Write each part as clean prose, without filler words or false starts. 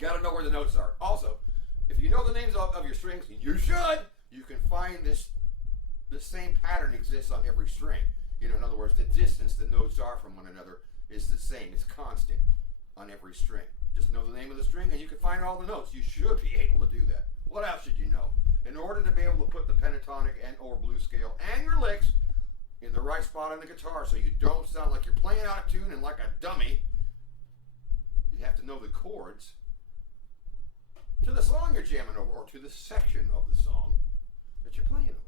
Got to know where the notes are. Also, if you know the names of your strings, you should. You can find the same pattern exists on every string. You know, in other words, the distance the notes are from one another is the same. It's constant on every string. Just know the name of the string and you can find all the notes. You should be able to do that. What else should you know? In order to be able to put the pentatonic and or blues scale and your licks in the right spot on the guitar so you don't sound like you're playing out of tune and like a dummy, you have to know the chords to the song you're jamming over or to the section of the song that you're playing over.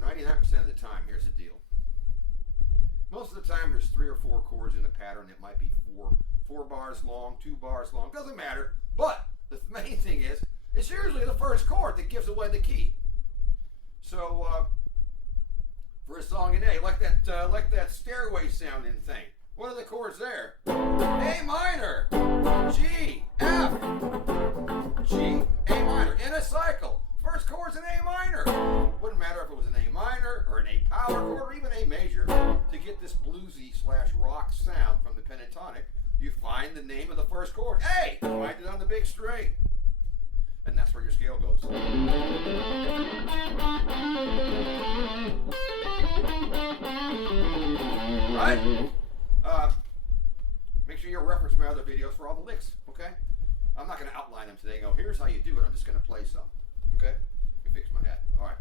99% of the time, here's the deal. Most of the time there's 3 or 4 chords in a pattern. It might be four bars long, 2 bars long, doesn't matter. But the main thing is, it's usually the first chord that gives away the key. So for a song in A, like that stairway sounding thing, what are the chords there? A minor, G, F, G, A minor, in a cycle. First chord's an A minor. Wouldn't matter if it was an A minor or an A power chord or even A major. To get this bluesy / rock sound from the pentatonic, you find the name of the first chord. A! Find it on the big string. And that's where your scale goes. Right? Make sure you reference my other videos for all the licks, okay? I'm not going to outline them today and go, here's how you do it. I'm just going to play some, okay? Let me fix my hat. All right.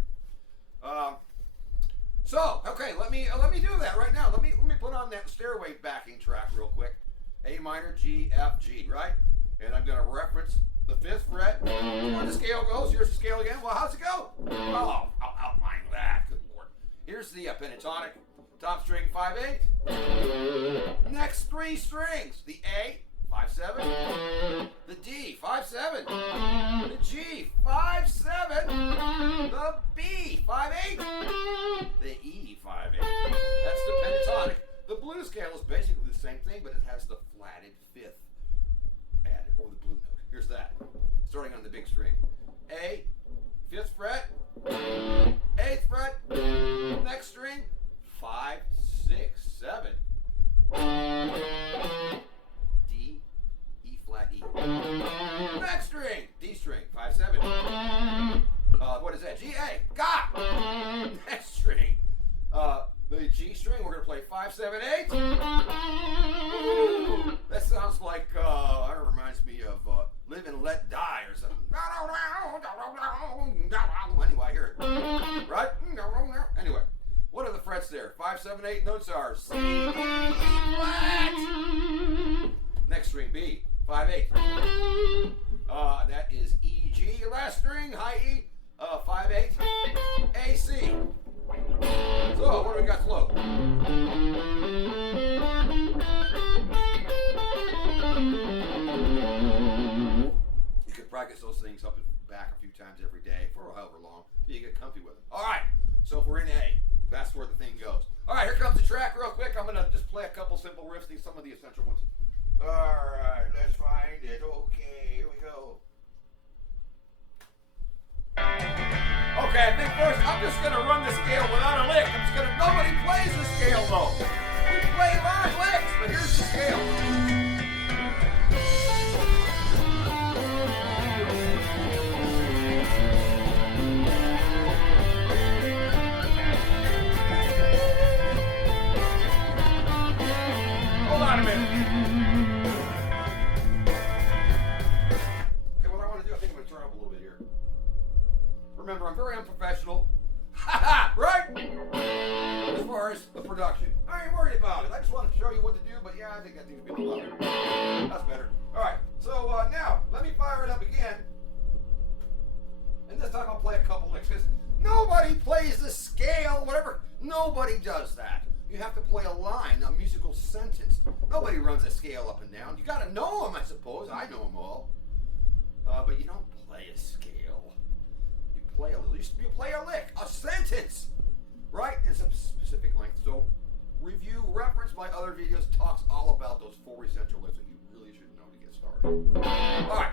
Okay, let me do that right now. Let me put on that stairway backing track real quick. A minor, G, F, G, right? And I'm going to reference the 5th fret. Where the scale goes. Here's the scale again. Well, how's it go? Oh, I'll outline that. Good Lord. Here's the pentatonic. Top string 5/8. Next 3 strings. The A, 5/7. The D, 5/7. The G, 5/7. The B, 5/8. The E, 5/8. That's the pentatonic. The blues scale is basically the same thing, but it has the flatted 5th added, or the blue note. Here's that. Starting on the big string. A, 5th fret, 8th fret, next string, 5, 6, 7. D, E flat E. Next string, D string, 5/7. What is that? G, A, got. Next string, the G string, we're going to play 5, 7, 8. Ooh, that sounds like, that reminds me of Live and Let Die or something. Anyway, I hear it. Right? Anyway, what are the frets there? 5, 7, 8 notes are C, D, E flat. Next string, B, 5, 8. That is E, G. Last string, high E, 5, 8. A, C. So, what do we got slow? You can practice those things up and back a few times every day for however long till you get comfy with them. All right, so if we're in A, that's where the thing goes. All right, here comes the track real quick. I'm going to just play a couple simple riffs, some of the essential ones. All right, let's find it. Okay, here we go. Okay, I think first I'm just going to run the scale without a lick. Nobody plays the scale though. We play live licks, but here's the scale. Hold on a minute. Okay, what I want to do, I think I'm going to turn up a little bit here. Remember, I'm very unprofessional. Ha-ha! Right? As far as the production. I ain't worried about it. I just want to show you what to do, but yeah, I think that needs to be a little louder. That's better. Alright, so now, let me fire it up again. And this time I'll play a couple licks, because nobody plays the scale, whatever. Nobody does that. You have to play a line, a musical sentence. Nobody runs a scale up and down. You gotta know them, I suppose. I know them all. But you don't play a scale. You play a lick, a sentence, right? It's a specific length. So reference my other videos, talks all about those 4 essential licks that you really should know to get started. All right.